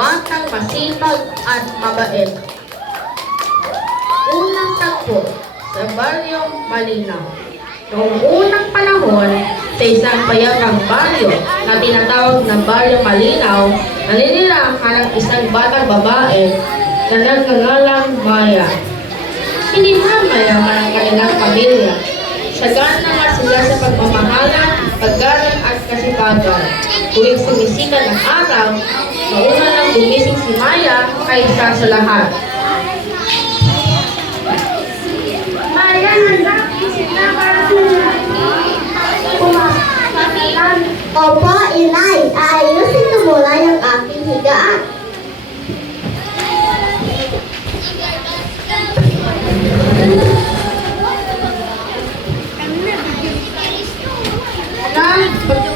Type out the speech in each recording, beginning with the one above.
batang masipag at mabait. Unang tagpo sa Baryong Malinaw. Noong unang panahon, sa isang payapang baryo na tinatawag na Baryong Malinaw, naninirahan ang isang batang babae na nagngangalang Maya. Hindi man mayaman ang kanilang pamilya. Sagana nga sila sa pagmamahalan, paggalang at kasipagan. Tuwing sumisikat ang araw, mauna nang gumising si Maya kaysa sa lahat. Maya, nag-isip na para kumakalan. Opo, inay. Aayusin ko muna yung aking higaan.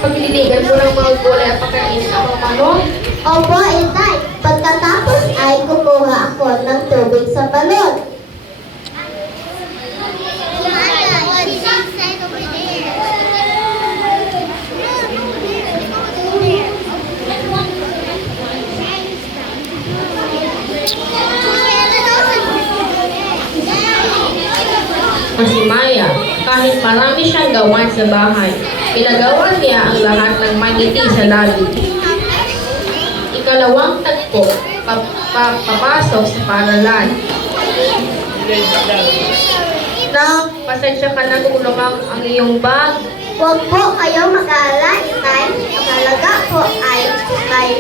Pagliligan mo ng mga gulay at pagkain ang mga manok. Opo, inay. Pagkatapos ay kukuha ako ng tubig sa balon. Si Maya, kahit marami siyang gawan sa bahay, pinagawa niya ang lahat ng may sa labi. Ikalawang tagpo, papasok sa paaralan. Pasensya ka na kung lumang ang iyong bag. Huwag po kayong mag-aalala, inay. Ang halaga po ay may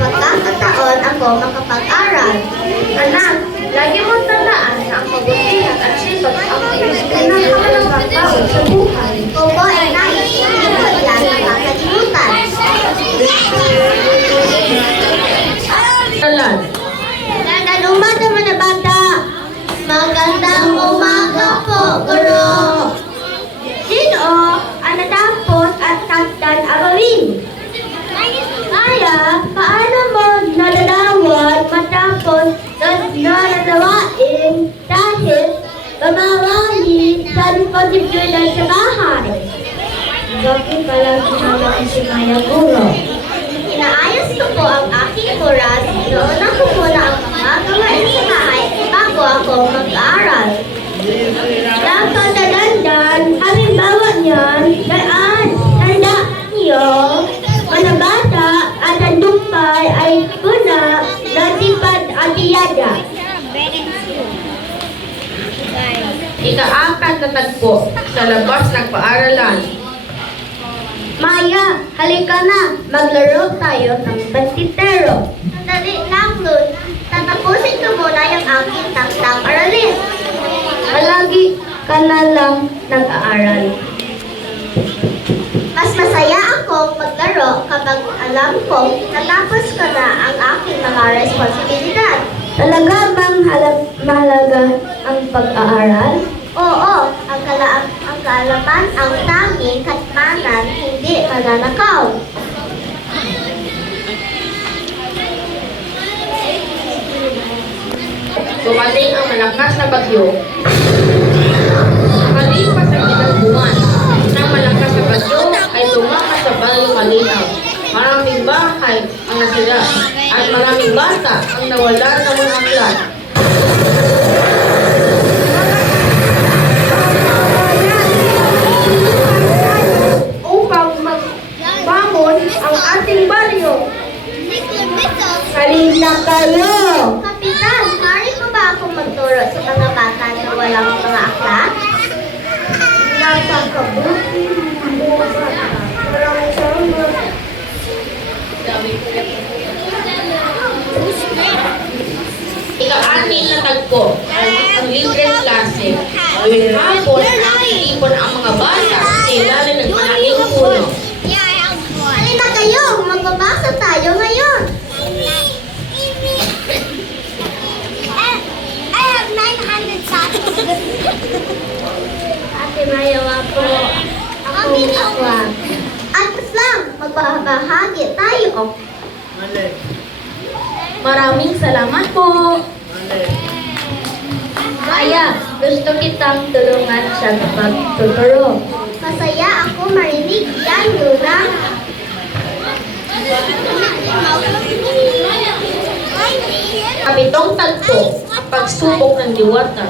pagkakataon ako makapag-aral. Anak, lagi mong tandaan na ang kabutihan at sipag ang pinakamalawang tao sa buhay. Opo, inay. Hindi ko yan nakakalimutan. Talan, Nanaluman naman na bata. Magandang umaga po, guro. Sino ang natapos at takdan aralin? Maya, paano mo nadadawat matapos nananawain dahil mamawali sa responsibilidad sa bahay? Bakit pala sinalakin si Maya, guro? Inaayos ko po ang aking oras. Noon ko muna ang mga gawain sa bahay bago ako mag-aaral. Nagkatadandan, halimbawa niyan, daan, tanda niyo, mga bata at ang dumpay ay puna, natipad at iyada. ika-apat na tagpo sa labas ng paaralan. Maya, halika na, maglaro tayo ng bantitero. Dali lang, Lun. Tatapusin ko muna yung aking takdang aralin. Palagi ka na lang nag-aaral. Mas masaya akong maglaro kapag alam kong natapos ko na ang aking mga responsibilidad. Talaga bang mahalaga ang pag-aaral? Oo, ang kaalaman ang tanging katmanan, hindi mananakaw. Dumating ang malakas na bagyo. Makalipas ang ilang buwan, isang malakas na bagyo ay tumakas sa Baryong Malinaw. Maraming bahay ang nasira at maraming bata ang nawala ng mga aklat. Upang magbangon ang ating baryo. Halina kayo! Kapitan, maaari mo ba akong magturo sa mga bata na walang mga aklat? Napakabuti mo bata. Maraming salamat. Ika-anim na tagpo ang libre klase. Tuwing hapon, iipon ang mga bata sa ilalim ng malaking puno. Halina kayo! Magbabasa tayo ngayon! I have 900 copies. Ate Mayawa po. Ako Mayawa. At lang, magbabahagi tayo. Maraming salamat po. Maya, gusto kitang tulungan sa pagtuturo. Masaya ako marinig yan, Luna. Kapitong tagpo ang pagsubok ng diwata.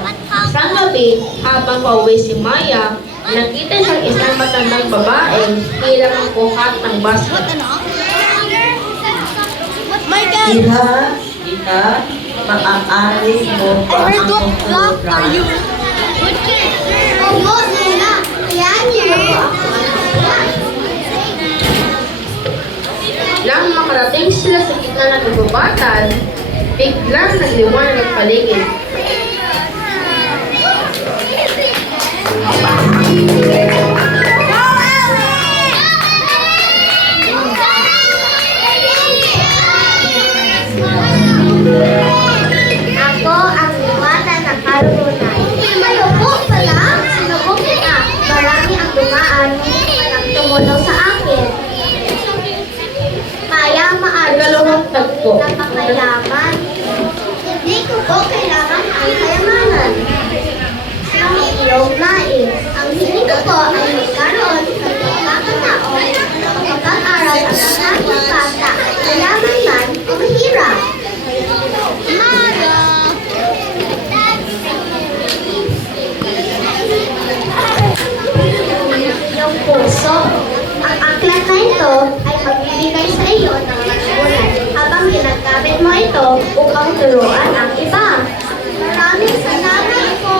Isang gabi, habang pauwi si Maya, nakita siyang isang matandang babae bilang ang kuhat ng basket. Iha, maaari mo ba akong tulungan? Opo, Nena. Kayaan niyo po ako. Nang makarating sila sa gitna ng kagubatan, biglang nagliwanag ang paligid. Ako ang liwata ng karunungan. Kayo po pala, sinubok kita. Marami ang dumaan, ngunit walang tumulong sa akin. Maya, maaari Ikalawang tagpo. napakayaman. Hindi ko po kailangan ang kayamanan. Ang iyong nais. Ang hiling ko po ay magkaroon ng pagkakataon makapag-aral ang aking bata, mayaman man o mahirap. Iyong puso. Ang aklat na ito ay magbibigay sa iyo ng natutunan habang ginagamit mo ito upang turuan ang iba. Maraming salamat po.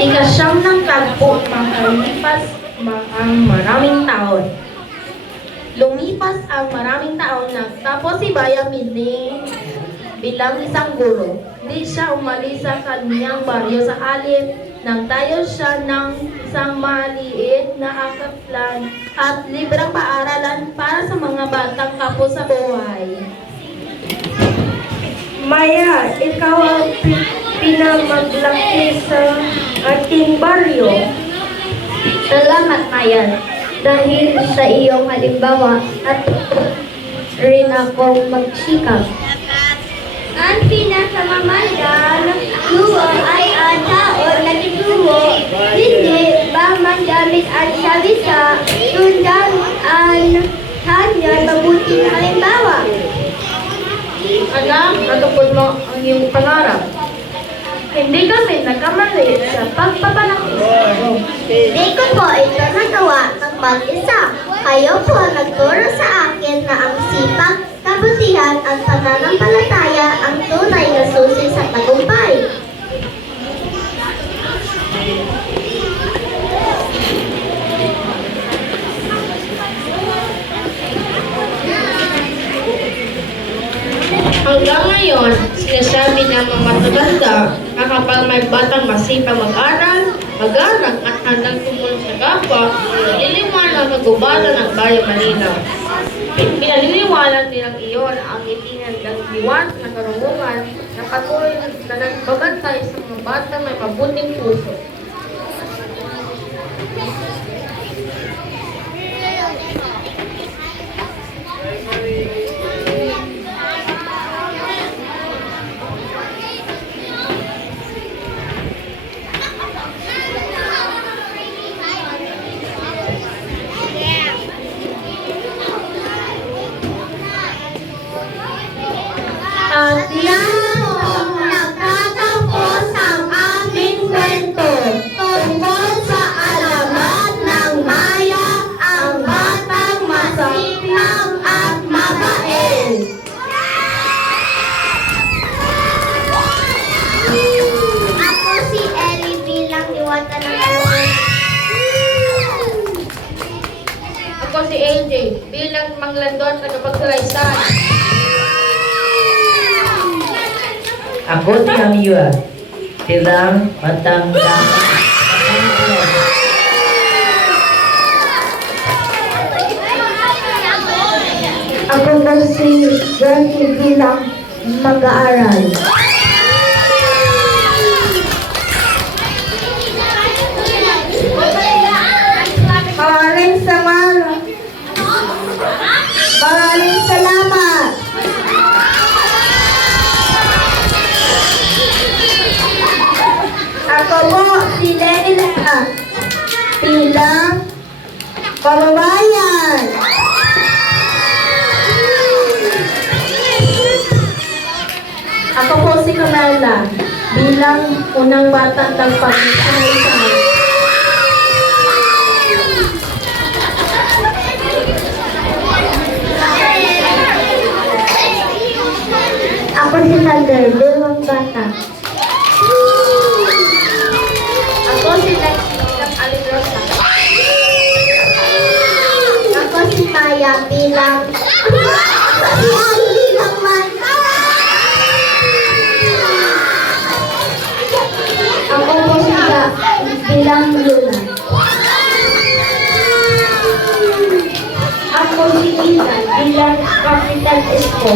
Ikasyam ng tagpo, makalipas ang maraming taon. Lumipas ang maraming taon tapos si Bayang Miling bilang isang guro. Hindi siya umalis sa kanyang baryo sa halip. Nagtayo siya ng isang maliit na akatlan at librang paaralan para sa mga batang kapos sa buhay. Maya, ikaw ang pinamaglaki sa ating baryo. Salamat, Maya. Dahil sa iyong halimbawa at rin akong magsikap. Ang pinakamamahal ng duwo ay ang tao na gituwo. Hindi ba magamit ang sabisa, tundan ang kanyang mabuting halimbawa. Anak, natupod mo ang iyong pangarap. Hindi kami nagkamali sa pagpapalaki. Hindi ko po ito nagawa ng mag-isa. Kayo po nagturo sa akin na ang sipag, kabutihan at pananampalataya ang tunay na susi sa tagumpay. Hanggang ngayon, sinasabi ng mga matatanda na kapag may batang masipag mag-aral at handang tumulong sa kapwa, nililiwanag ang kagubatan ng Bayang Malinaw. Pinaliliwanag nilang iyon ang itinandang diwan na karunungan na patuloy na nagbabantay sa mga batang may mabuting puso. At yan ang nagtatapos ang aming kwento tungkol sa alamat ng Maya, ang batang masipag at mabait. Ako si Ellie bilang diwata ng karunungan. Ako si AJ, bilang manglandon at kapagsalaysay. Ako si Amiwa, silang matanggang. Ako na si Johnny bilang mag-aaral. Maraming salamat. Maraming salamat. Ako po Camila bilang kababayan. Ako po si Camela bilang unang batang nagpagsasabi sa akin. Ako si Thunder bilang bata. Ako si Lexi bilang Aligrosa. Ako si Maya bilang si Ali bilang Maya. Ako po si Ga bilang Luna. Ako si Ethan bilang Kapitan Esco.